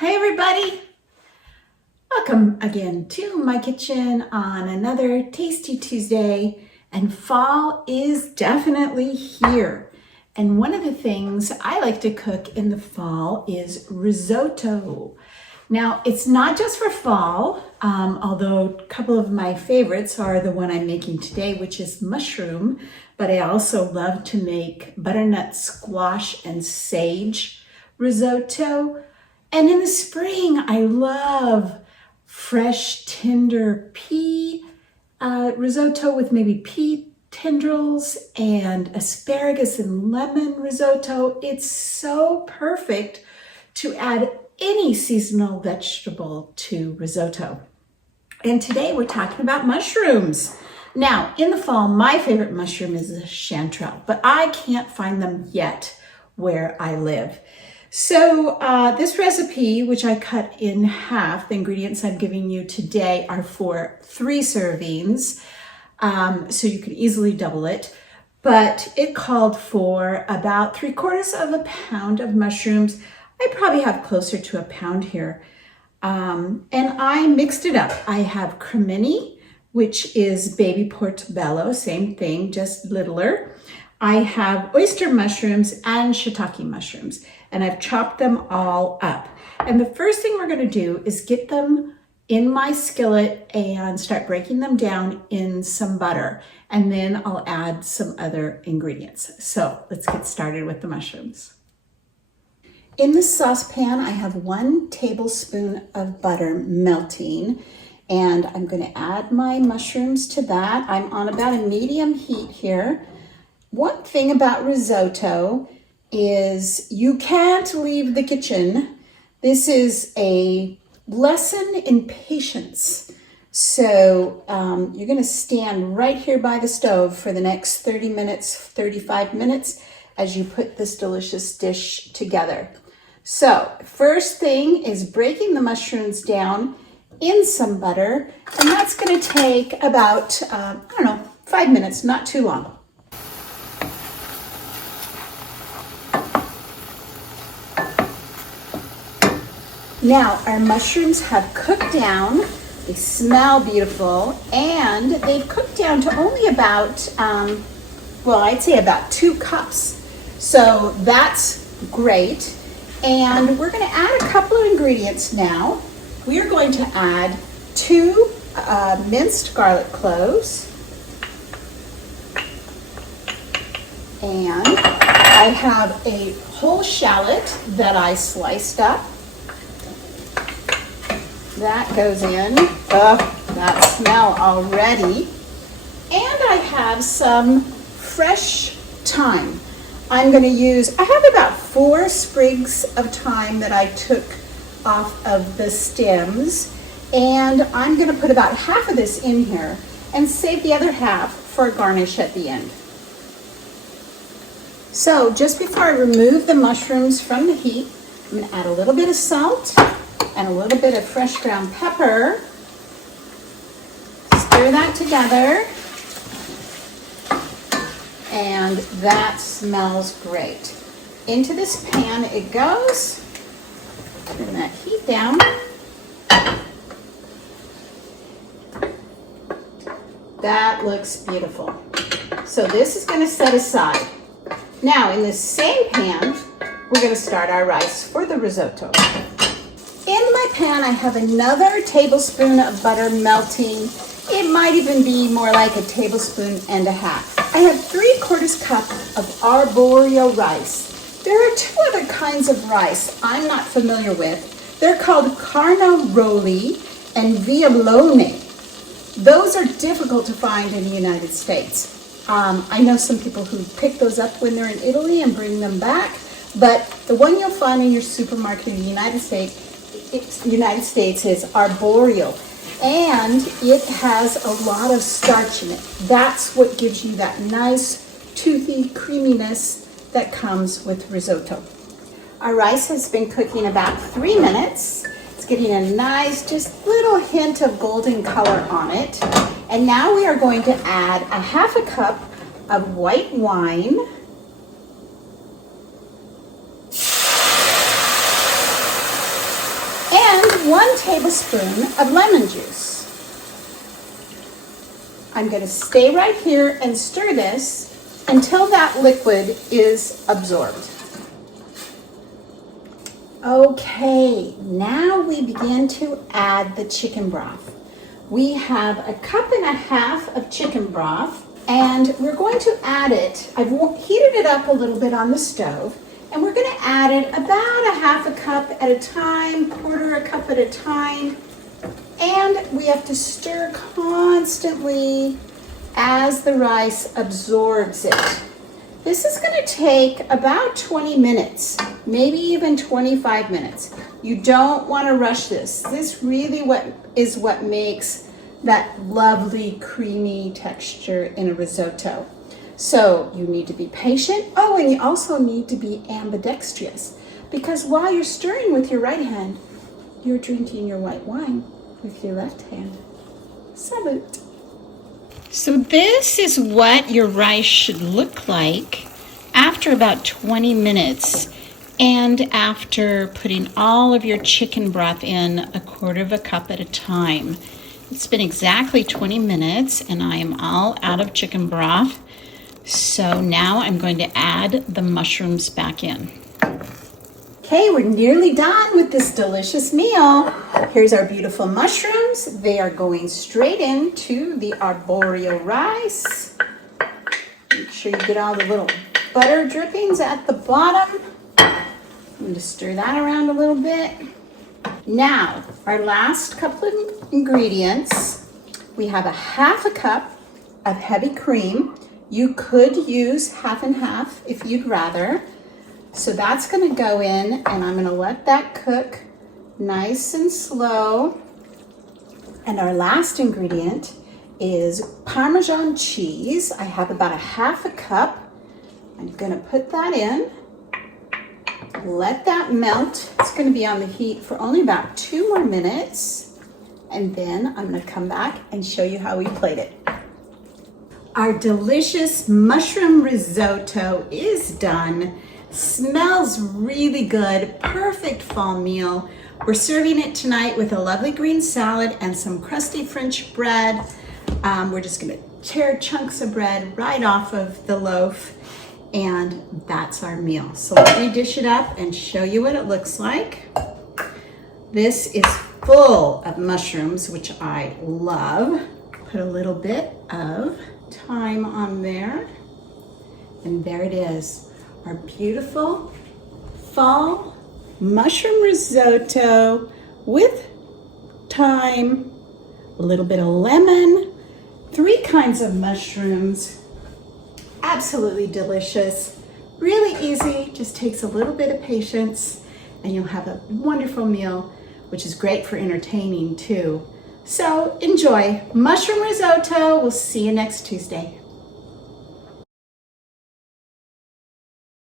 Hi everybody! Welcome again to my kitchen on another Tasty Tuesday, and fall is definitely here. And one of the things I like to cook in the fall is risotto. Now it's not just for fall, although a couple of my favorites are the one I'm making today, which is mushroom, but I also love to make butternut squash and sage risotto. And in the spring, I love fresh, tender pea risotto with maybe pea tendrils and asparagus and lemon risotto. It's so perfect to add any seasonal vegetable to risotto. And today we're talking about mushrooms. Now, in the fall, my favorite mushroom is the chanterelle, but I can't find them yet where I live. So this recipe, which I cut in half, the ingredients I'm giving you today are for 3 servings, so you can easily double it. But it called for about 3/4 of a pound of mushrooms. I probably have closer to a pound here. And I mixed it up. I have cremini, which is baby portobello, same thing, just littler. I have oyster mushrooms and shiitake mushrooms, and I've chopped them all up. And the first thing we're going to do is get them in my skillet and start breaking them down in some butter. And then I'll add some other ingredients. So let's get started with the mushrooms. In the saucepan, I have 1 tablespoon of butter melting, and I'm going to add my mushrooms to that. I'm on about a medium heat here. One thing about risotto is you can't leave the kitchen. This is a lesson in patience. So you're going to stand right here by the stove for the next 30 minutes, 35 minutes as you put this delicious dish together. So first thing is breaking the mushrooms down in some butter, and that's going to take about, 5 minutes, not too long. Now our mushrooms have cooked down, they smell beautiful, and they've cooked down to only about, I'd say about 2 cups. So that's great. And we're going to add a couple of ingredients now. We are going to add 2 minced garlic cloves. And I have a whole shallot that I sliced up. That goes in. That smell already. And I have some fresh thyme. I'm going to I have about 4 sprigs of thyme that I took off of the stems. And I'm going to put about half of this in here and save the other half for a garnish at the end. So just before I remove the mushrooms from the heat, I'm going to add a little bit of salt and a little bit of fresh ground pepper. Stir that together. And that smells great. Into this pan it goes. Turn that heat down. That looks beautiful. So this is going to set aside. Now in this same pan, we're going to start our rice for the risotto. In my pan, I have another tablespoon of butter melting. It might even be more like a tablespoon and a half. I have 3/4 cup of Arborio rice. There are 2 other kinds of rice I'm not familiar with. They're called carnaroli and violone. Those are difficult to find in the United States. I know some people who pick those up when they're in Italy and bring them back, but the one you'll find in your supermarket in the United States is Arborio. And it has a lot of starch in it. That's what gives you that nice, toothy creaminess that comes with risotto. Our rice has been cooking about 3 minutes. It's getting a nice, just little hint of golden color on it. And now we are going to add a half a cup of white wine. and 1 tablespoon of lemon juice. I'm going to stay right here and stir this until that liquid is absorbed. Okay, now we begin to add the chicken broth. We have 1.5 cups of chicken broth, and we're going to add it. I've heated it up a little bit on the stove, and we're going to add it about 1/2 cup at a time, 1/4 cup at a time. And we have to stir constantly as the rice absorbs it. This is going to take about 20 minutes, maybe even 25 minutes. You don't want to rush this. This really is what makes that lovely creamy texture in a risotto. So you need to be patient. Oh, and you also need to be ambidextrous, because while you're stirring with your right hand, you're drinking your white wine with your left hand. Salute. So this is what your rice should look like after about 20 minutes and after putting all of your chicken broth in 1/4 cup at a time. It's been exactly 20 minutes and I am all out of chicken broth. So now I'm going to add the mushrooms back in. Okay, we're nearly done with this delicious meal. Here's our beautiful mushrooms. They are going straight into the arborio rice. Make sure you get all the little butter drippings at the bottom. I'm going to stir that around a little bit. Now, our last couple of ingredients. We have 1/2 cup of heavy cream. You could use 1/2 and 1/2 if you'd rather. So that's going to go in, and I'm going to let that cook nice and slow. And our last ingredient is Parmesan cheese. I have about 1/2 cup. I'm going to put that in. Let that melt. It's going to be on the heat for only about 2 more minutes. And then I'm going to come back and show you how we plate it. Our delicious mushroom risotto is done. Smells really good. Perfect fall meal. We're serving it tonight with a lovely green salad and some crusty French bread. We're just going to tear chunks of bread right off of the loaf, and that's our meal. So let me dish it up and show you what it looks like. This is full of mushrooms, which I love. Put a little bit of thyme on there, and there it is. Our beautiful fall mushroom risotto with thyme, a little bit of lemon, 3 kinds of mushrooms. Absolutely delicious, really easy, just takes a little bit of patience, and you'll have a wonderful meal, which is great for entertaining too. So enjoy mushroom risotto. We'll see you next Tuesday.